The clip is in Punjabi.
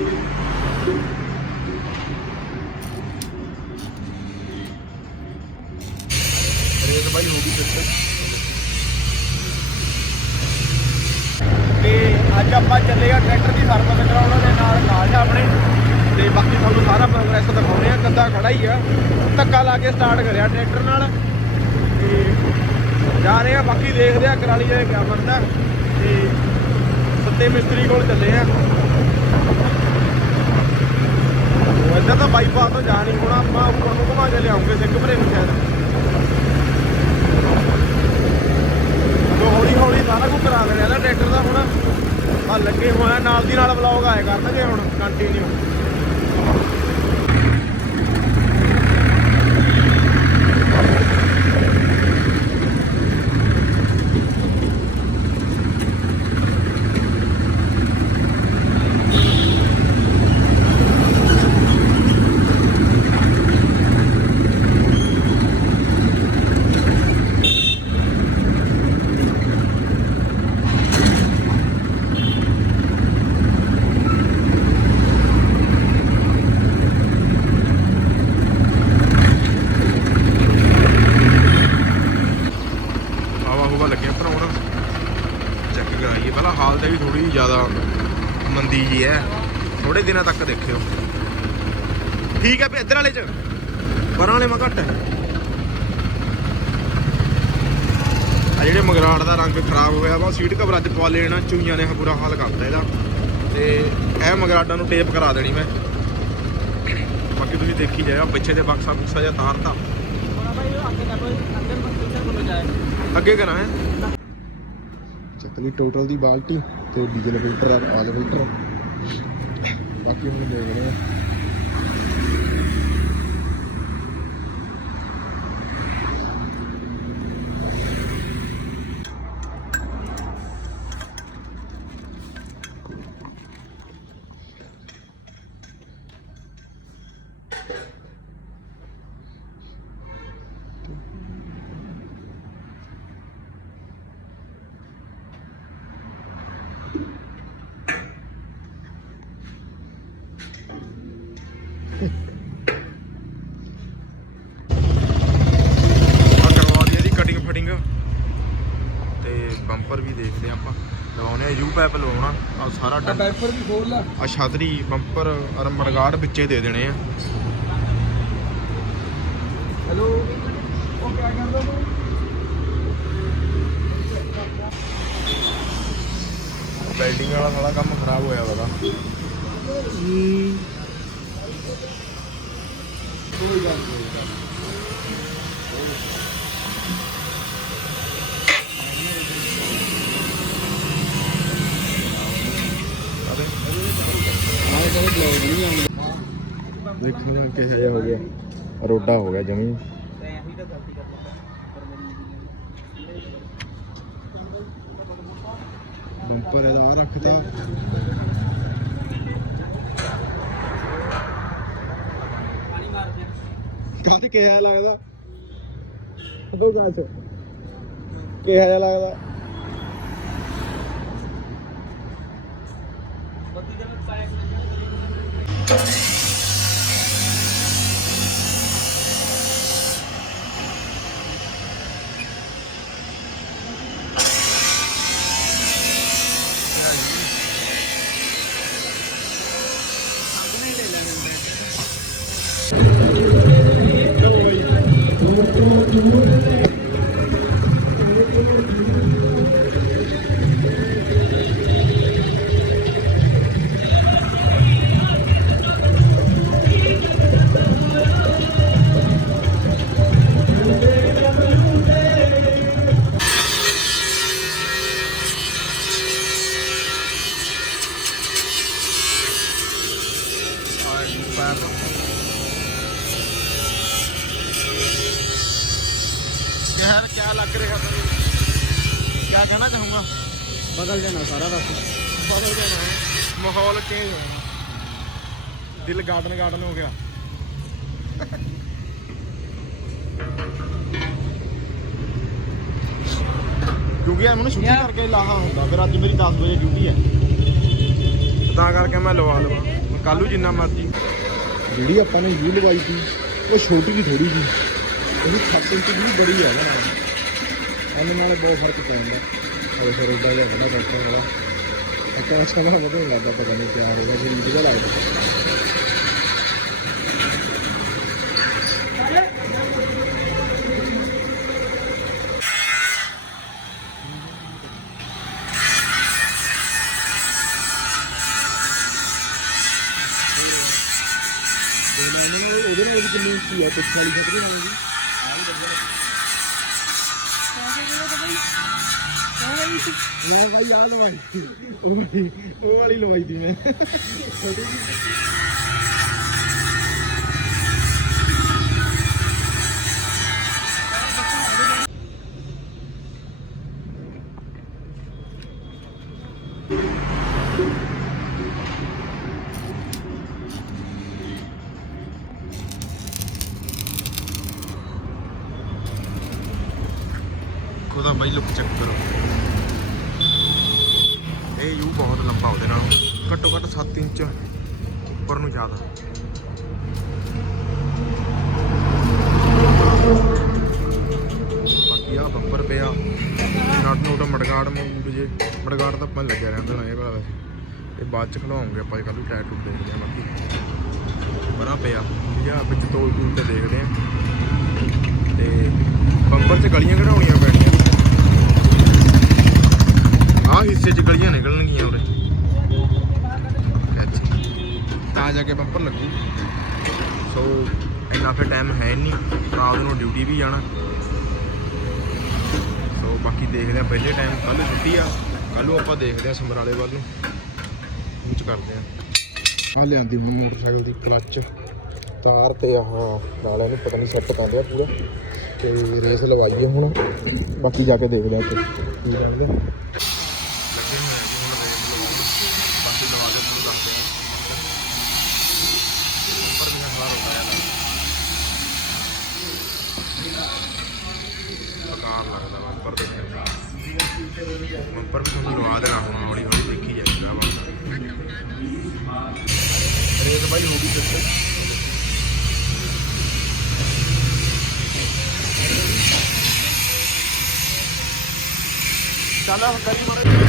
ਰੇਸ ਬਾਈ ਹੋ ਗਈ ਸਿੱਧੇ ਤੇ ਅੱਜ ਆਪਾਂ ਚੱਲੇ ਆ ਟਰੈਕਟਰ ਦੀ ਸਰਵਿਸ ਕਰਾਉਣ ਦੇ ਨਾਲ ਨਾਲ ਆਪਣੇ। ਤੇ ਬਾਕੀ ਤੁਹਾਨੂੰ ਸਾਰਾ ਪ੍ਰੋਗਰੈਸ ਦਿਖਾਉਣੇ ਆ ਕੱਦਾ ਖੜਾ ਹੀ ਆ। ਧੱਕਾ ਲਾ ਕੇ ਸਟਾਰਟ ਕਰਿਆ ਟਰੈਕਟਰ ਨਾਲ। ਤੇ ਜਾ ਰਹੇ ਆ ਬਾਕੀ ਦੇਖਦੇ ਆ ਕਰਾਲੀ ਜਾਏ ਕਿਆ ਬਣਦਾ। ਤੇ ਸੱਤੇ ਮਿਸਤਰੀ ਕੋਲ ਚੱਲੇ ਆ continue. ਦਿਨਾਂ ਤੱਕ ਦੇਖਿਓ। ਠੀਕ ਹੈ ਵੀ ਇੱਧਰ ਵਾਲੇ ਚ। ਪਰਾਂ ਵਾਲੇ ਮਾ ਘੱਟ ਆ ਜਿਹੜੇ ਮਗਰਾੜ ਦਾ ਰੰਗ ਖਰਾਬ ਹੋਇਆ ਵਾ, ਸੀਟ ਕਵਰ ਅੱਜ ਪਵਾ ਲੈਣਾ ਚੂਈਆਂ ਨੇ ਬੁਰਾ ਹਾਲ ਕਰਤਾ ਇਹਦਾ। ਤੇ ਇਹ ਮਗਰਾੜਾਂ ਨੂੰ ਟੇਪ ਕਰਾ ਦੇਣੀ ਮੈਂ। ਬਾਕੀ ਤੁਸੀਂ ਦੇਖੀ ਜਾਇਓ ਪਿੱਛੇ ਦੇ ਬਕਸਾ ਬੁਕਸਾ ਜਿਹਾ ਤਾਰਤਾ। ਅੱਗੇ ਕਰਾਂ ਹੈ। ਚੱਕ ਟੋਟਲ ਦੀ ਬਾਲਟੀ ਤੇ ਡੀਜ਼ਲ ਫਿਲਟਰ ਆਲ ਫਿਲਟਰ। ਬਾਕੀ ਹੁਣ ਦੇਖਦੇ ਆ ਆ ਕਰਵਾ ਦੀ ਇਹਦੀ ਕਟਿੰਗ ਫਟਿੰਗ ਤੇ ਬੰਪਰ ਵੀ ਦੇਖਦੇ ਆ ਆਪਾਂ ਲਵਾਉਨੇ ਆ ਯੂ ਪੈਪ ਲਵਾਉਣਾ ਆ ਸਾਰਾ ਡਨ ਬੈਫਰ ਵੀ ਖੋਲ ਲਾ। ਆ ਛਤਰੀ ਬੰਪਰ ਔਰ ਮਰਗਾੜ ਵਿੱਚੇ ਦੇ ਦੇਣੇ ਆ। ਹੈਲੋ? ਉਹ ਕਿਆ ਕਰਦਾ ਤੂੰ? ਵੈਲਡਿੰਗ ਵਾਲਾ ਸਾਲਾ ਕੰਮ ਖਰਾਬ ਹੋਇਆ ਵਾ ਦਾ ਦੇਖੋ ਨਾ ਕਿਹੋ ਜਿਹਾ ਹੋ ਗਿਆ। ਰੋਡਾ ਹੋ ਗਿਆ ਜਮੀ ਬੰਪਰ ਇਹਦਾ ਆਹ ਰੱਖਤਾ। ਕਾਹ ਕਿਹਾ ਲੱਗਦਾ? ਉਹ ਗਾਚ ਕਿਹਾ ਜਿਹਾ ਲੱਗਦਾ। ਯਾਰ ਕਹਿਣਾ ਚਾਹੂੰਗਾ। ਬਦਲ ਜਾਣਾ ਸਾਰਾ ਬਸ ਬਦਲ ਜਾਣਾ। ਹੈ। ਮਾਹੌਲ ਚੇਂਜ ਹੋ ਜਾਣਾ ਦਿਲ ਗਾਰਡਨ ਗਾਰਡਨ ਹੋ ਗਿਆ। ਕਿਉਂਕਿ ਯਾਰ ਮੈਨੂੰ ਛੁੱਟੀ ਕਰਕੇ ਲਾਹਾ ਹੁੰਦਾ ਫਿਰ ਅੱਜ ਮੇਰੀ 10 ਵਜੇ ਡਿਊਟੀ ਹੈ। ਤਾਂ ਕਰਕੇ ਮੈਂ ਲਵਾ ਲਵਾਂ। ਕੱਲੂ ਜਿੰਨਾ ਮਰਜ਼ੀ। ਜਿਹੜੀ ਆਪਾਂ ਨੇ ਵੀ ਲਵਾਈ ਸੀ ਉਹ ਛੋਟੀ ਜਿਹੀ ਥੋੜੀ ਜੀ। ਉਹਦੀ 7 ਇੰਚ ਦੀ ਬੜੀ ਆ ਨਾ। ਉਹਨਾਂ ਨਾਲ ਬਹੁਤ ਫ਼ਰਕ ਪੈਂਦਾ। ਅਰੇ ਫਿਰ ਉਹਦਾ ਜਿਹਾ ਬਣਾ ਡਾਕਟਰ ਵਾਲਾ ਆਪਾਂ ਸਮਝ ਨਹੀਂ ਪਤਾ ਲੱਗਦਾ ਪਤਾ ਨਹੀਂ ਕਿਆ ਹੋਵੇਗਾ ਜਿਹੜੀ ਜਿਹਦਾ ਲੱਗਦਾ ਉਹਦੇ ਨਾਲ ਵੀ ਕਿੰਨੀ ਇੰਚੀ ਭਾਈ ਆ ਲਵਾਈ ਉਹ ਵਾਲੀ ਉਹ ਵਾਲੀ ਲਵਾਈ ਦੀ ਮੈਂ। ਛੋਟੀ ਜਿਹੀ ਉਹਦਾ ਬਾਈ ਲੁੱਕ ਚੈੱਕ ਕਰੋ ਇਹ ਯੂ ਬਹੁਤ ਲੰਬਾ ਉਹਦੇ ਨਾਲ। ਘੱਟੋ ਘੱਟ 7 ਇੰਚ ਉੱਪਰ ਨੂੰ ਜ਼ਿਆਦਾ। ਬਾਕੀ ਆ ਬੰਪਰ ਪਿਆ। ਨਟ ਨੋਟ ਮੜਗਾੜ ਮੂਡ ਜੇ। ਮੜਗਾੜ ਤਾਂ ਆਪਾਂ ਲੱਗਿਆ ਰਹਿੰਦਾ ਨਾ ਇਹ ਵਾਲਾ ਵੈਸੇ। ਇਹ ਬਾਅਦ ਚ ਖਲਾਉਂਗੇ ਆਪਾਂ ਕੱਲ ਨੂੰ ਟਾਇਰ ਟੂਰ ਦੇਖਦੇ ਆ ਬਾਕੀ। ਬੜਾ ਪਿਆ। ਠੀਕ ਆ, ਵਿੱਚ ਤੋਲ ਤੂਲ ਤੇ ਦੇਖਦੇ ਆ ਤੇ ਬੰਪਰ 'ਚ ਗਲੀਆਂ ਕਢਾਉਣੀਆਂ ਪੈਣੀਆਂ। ਆਹ ਹਿੱਸੇ 'ਚ ਗਲੀਆਂ ਨਿਕਲਣਗੀਆਂ ਉਰੇ। ਤਾਂ ਜਾ ਕੇ ਬੰਪਰ ਲੱਗੂ ਸੋ ਇੰਨਾ ਫਿਰ ਟਾਈਮ ਹੈ ਨਹੀਂ ਰਾਤ ਨੂੰ ਡਿਊਟੀ ਵੀ ਜਾਣਾ। ਸੋ ਬਾਕੀ ਦੇਖਦੇ ਆ ਪਹਿਲੇ ਟਾਈਮ ਕੱਲ ਛੁੱਟੀ ਆ। ਕੱਲ ਨੂੰ ਆਪਾਂ ਦੇਖਦੇ ਆ ਸਮਰਾਲੇ ਵੱਲ ਨੂੰ। ਉੱਚ ਕਰਦੇ ਆ ਆ ਲਿਆਂਦੀ ਹੁਣ ਮੋਟਰਸਾਈਕਲ ਦੀ ਕਲੱਚ ਤਾਰ ਤੇ ਆਹ ਨਾਲੇ ਨੂੰ ਪਤਾ ਨਹੀਂ ਸੈੱਟ ਪਾਉਂਦੇ ਆ ਪੂਰਾ। ਤੇ ਰੇਸ ਲਵਾਈਏ ਹੁਣ। ਬਾਕੀ ਜਾ ਕੇ ਦੇਖਦੇ ਆ ਕੀ ਲੱਗਦਾ ਆ ਜੀ ਹੁਣ ਰੇਸ ਲਵਾਉਣ ਬਾਕੀ ਲਵਾ ਕੇ ਤੁਹਾਨੂੰ ਦੱਸਦੇ ਆ ਉੱਪਰ ਵੀ ਹਾਰ ਹੋ ਗਿਆ ਨਾ ਬਕਾਰ ਲੱਗਦਾ ਵਾ, ਉੱਪਰ ਦੇਖਣ ਨੂੰ ਉੱਪਰ ਵੀ ਤੁਹਾਨੂੰ ਲਵਾ ਦੇਣਾ, ਹੁਣ ਹੌਲੀ ਹੌਲੀ ਦੇਖੀ ਜਾਏਗਾ ਵਾ। ਰੇਸ ਬਾਈ ਹੋ ਗਈ ਸਿੱਧੇ ਚੱਲ ਕਰੀ ਮਾਰੇ